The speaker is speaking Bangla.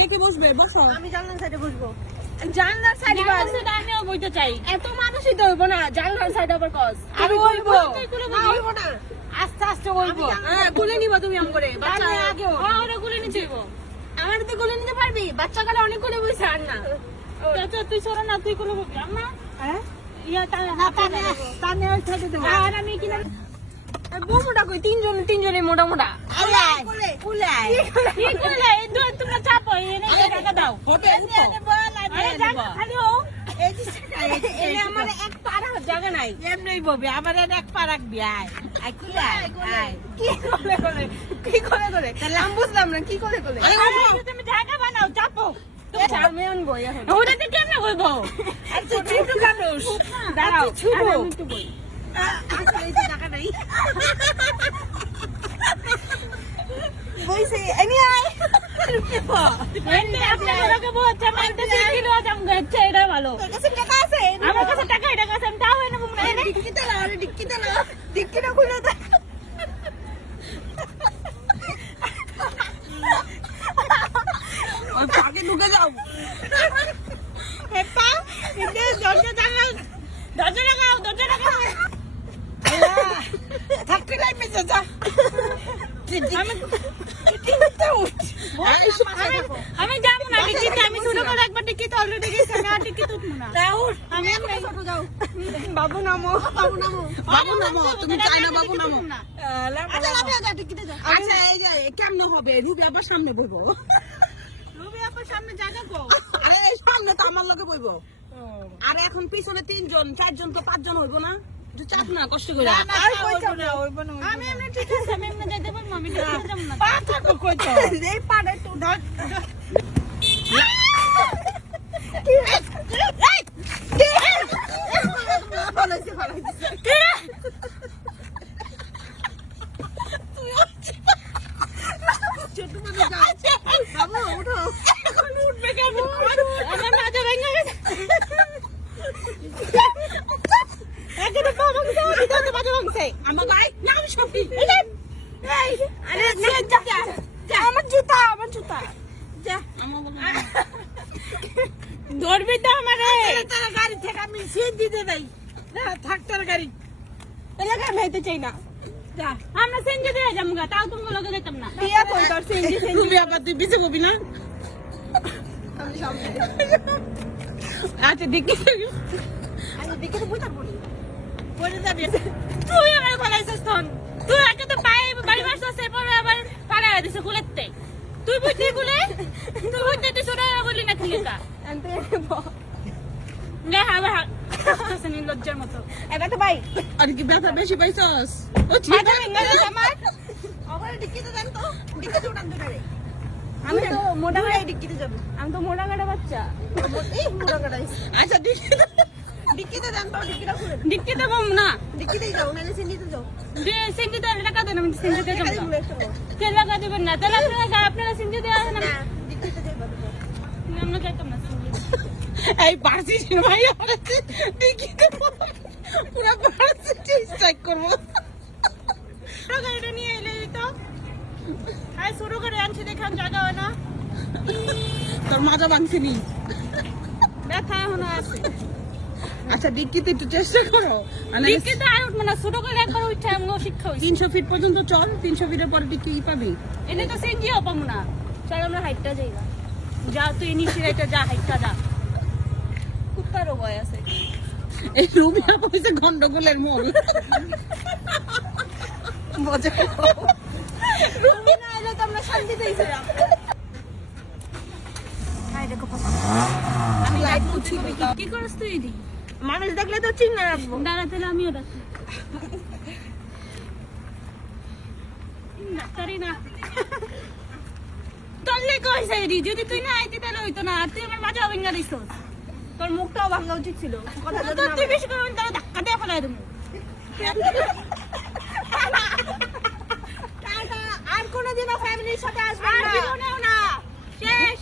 কে কে বসবে? বসো। আমি জানলার সাইডে বসবো। জানলার সাইডে আমিও বইতে চাই। এত মানুষই তো হইব না, জানলার সাইডে আবার কস। আমি বলবো না হইব না, আস্তে আস্তে বলবো। হ্যাঁ, গুলে নিবা তুমি আম করে। বাচ্চা আগে ওরা গুলে নিতে হইব। আমার তো গুলে নিতে পারবি, বাচ্চা কালে অনেক গুলে বইছে আর না। তুই সরা না, তুই গুলে বলবি আম্মা। হ্যাঁ ইয়া টানে ওই সাইডে দেব। আর আমি কিনা বড়টা কই তিনজনে মোটা মোটা। কুলে কি কুলে এই দুই তোমরা চাপো এনে টাকা দাও। হোটে আরে জায়গা খালি ও এই আমার এক পাড়া জায়গা নাই। এমনি বলবে আমার এক পা রাখবি। আয় আয় কুলে আয়। কি করে তাহলে আমি বুঝলাম না কি করে তুমি জায়গা বানাও চাপো। তুমি চারমে আনবো এখন ওটাতে কেমনে বলবো? আচ্ছা ছোট মানুষ দাঁড়াও ছোট আমি একটু বই আসলে তো টাকা নাই। বইছে এনি আই এনি আপনাকে বলতে মানতে কিলো জামগা আচ্ছা এটা ভালো। তোর কাছে টাকা আছে? আমার কাছে টাকা এটা কাছে আমি তাও এনে বলবো না। ডিক্কিতে না, আরে ডিক্কিতে না, ডিক্কিটা খুলে দে। ওই পাকে ঢুকে যাও। হেপা এতে দরজা লাগাও। থাকতে নাই মেসে যা। আমি যাবো না টিকিতে, আমি শুরু করে একবার টিকিট অলরেডি গেছি, আমি আর টিকিট উঠবো না। আমি যাও বাবু নামো। বাবু নামো, তুমি চাই না বাবু নামো। আচ্ছা এই যে কেমন হবে? রুবি আবার সামনে বইবো। রবি আপার সামনে জায়গা কো? আরে এই সামনে তো আমার লগে বইবো। আর এখন পিছনে 3 জন 4 জন তো 5 জন হইবো না? একটু চাপ না, কষ্ট করে। আমি এমনি ঠিক আছে, আমি এমনি যাইতে পারবো, আমি টিকিটে যাবো না। পা থাকো কই তো? এই পাড়ে তো ধর ছোট মানুষ যাও। বাবু উঠো। এখন উঠবে কেমন? আমার মাথা ভেঙে গেছে। একদম পা ভাঙছে, ভিতরে মাথা ভাঙছে। আমার ভাই না আমি সত্যি। আরে যা আমার জুতা যা আমার বাবা। ধরবি তো আমারে। তারা গাড়ি থেকে আমি সিট দিতে দেই না, থাক তোর গাড়ি। এলাকা আমি হইতে চাই না। যা আমরা সেঞ্জে দিয়ে যাবো, তাও তুমি লগে যেতাম না। বিয়া কই তোর সেঞ্জে তুমি আবার তুই বিছে ববি না। আচ্ছা দেখি পরে যাবি। তুই আমার বলাইছিস তখন। তুই আগে তো পায়ে বাড়ি মারছিস, এরপরে আবার পাড়া দিছে কুলেতে। তুই বুঝলি কুলে? তুই বুঝতে তুই ছোট বলি না কুলেটা। না আবার হাসছে লজ্জার মতো। এটা তো ভাই আর কি ব্যথা বেশি পাইছস? ও মাথা ভেঙে গেছে আমার। আমার ডিক্কিতে দেন তো, ডিক্কিতে উঠান তো গাড়ি। আমি তো মোটা গাড়ি, ডিক্কিতে যাবো। আমি তো মোটা গাড়া বাচ্চা। এই মোটা গাড়ি। আচ্ছা ডিক্কিতে দেন তো, ডিক্কিটা খুলে দেন। ডিক্কি দেবো না। ডিক্কিতেই যাও, নাহলে সিন্ডিতে যাও। সিঞ্জি তো টাকা দেন, আমি সিঞ্জি দিয়ে টাকা যাবো। দিবো একটা বড়। তেল লাগা দেবেন না, তেল আপনারা সিঞ্জি দিয়ে আসেন। না, ডিক্কিতে যাইবা তো। আমরা যাইতাম না সিঞ্জি। এই পারছিস ভাই আমার ডিক্কিতে পুরো পারছিস স্ট্রাইক করব। ছোট গাড়িটা নিয়ে এলে তো আই ছোট গাড়ি আনছি দেখান জায়গা হয় না। তোর মাজা ভাঙছিনি। ব্যথা এখনো আছে। আচ্ছা ডিক্কিতে একটু চেষ্টা করো। ডিক্কি তো আর উঠবে না, ছোট গাড়ি একবার উঠছে আমগো শিক্ষা হইছে। 300 ফিট পর্যন্ত চল, 300 ফিটের পরে ডিক্কি পাবি। এনে তো সিঞ্জিও পাবো না। চল আমরা হাইটটা যাই না। যা তুই নিচে রাইটা যা, হাইটটা যা। কুত্তারও ভয় আছে। এই রুবিয়া কইছে গন্ডগোলের মূল। মজা রুবি না এলে তো আমরা শান্তিতে ছিলাম। হাই দেখো আমি লাইট করছি। কি করছ তুই এদি? মানুষ দেখলে তো চিন্তা রাখবো। দাঁড়াতে আমিও ডাকি। ডাক্তারি না তলে কইছে রে, যদি তুই না আইতি তাহলে হইতো না। আর তুই আমার মাথা ভেঙে দিছ। তোর মুখটাও ভাঙা উচিত ছিল। কথা তো তুই বেশি করে তাহলে ধাক্কা দিয়ে ফেলাই দেবো। আর কোনোদিনও ফ্যামিলির সাথে আসবে আর না। জীবনেও না। শেষ।